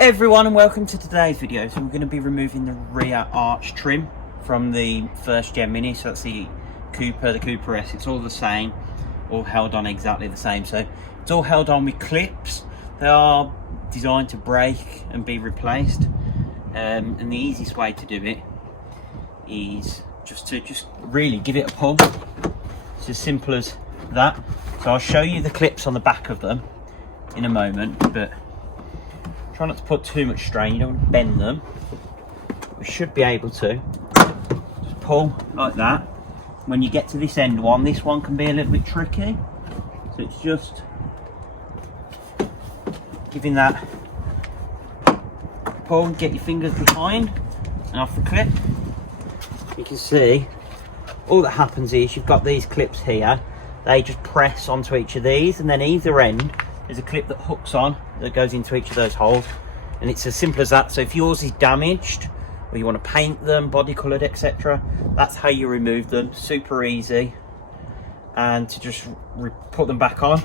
Hey everyone, and welcome to today's video. So we're going to be removing the rear arch trim from the first gen Mini. So that's the Cooper S. It's all the same, all held on exactly the same. So it's all held on with clips. They are designed to break and be replaced, and the easiest way to do it is just really give it a pull. It's as simple as that. So I'll show you the clips on the back of them in a moment, but try not to put too much strain. You don't want to bend them. We should be able to just pull like that. When you get to this end one, this one can be a little bit tricky, so it's just giving that pull. Get your fingers behind and off the clip. You can see all that happens is you've got these clips here. They just press onto each of these, and then either end there's a clip that hooks on that goes into each of those holes, and it's as simple as that. So if yours is damaged or you want to paint them, body coloured, etc., that's how you remove them. Super easy. And to just put them back on,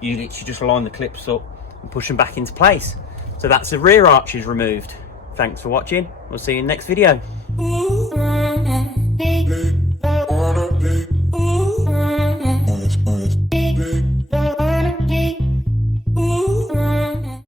you literally just line the clips up and push them back into place. So that's the rear arches removed. Thanks for watching. We'll see you in the next video.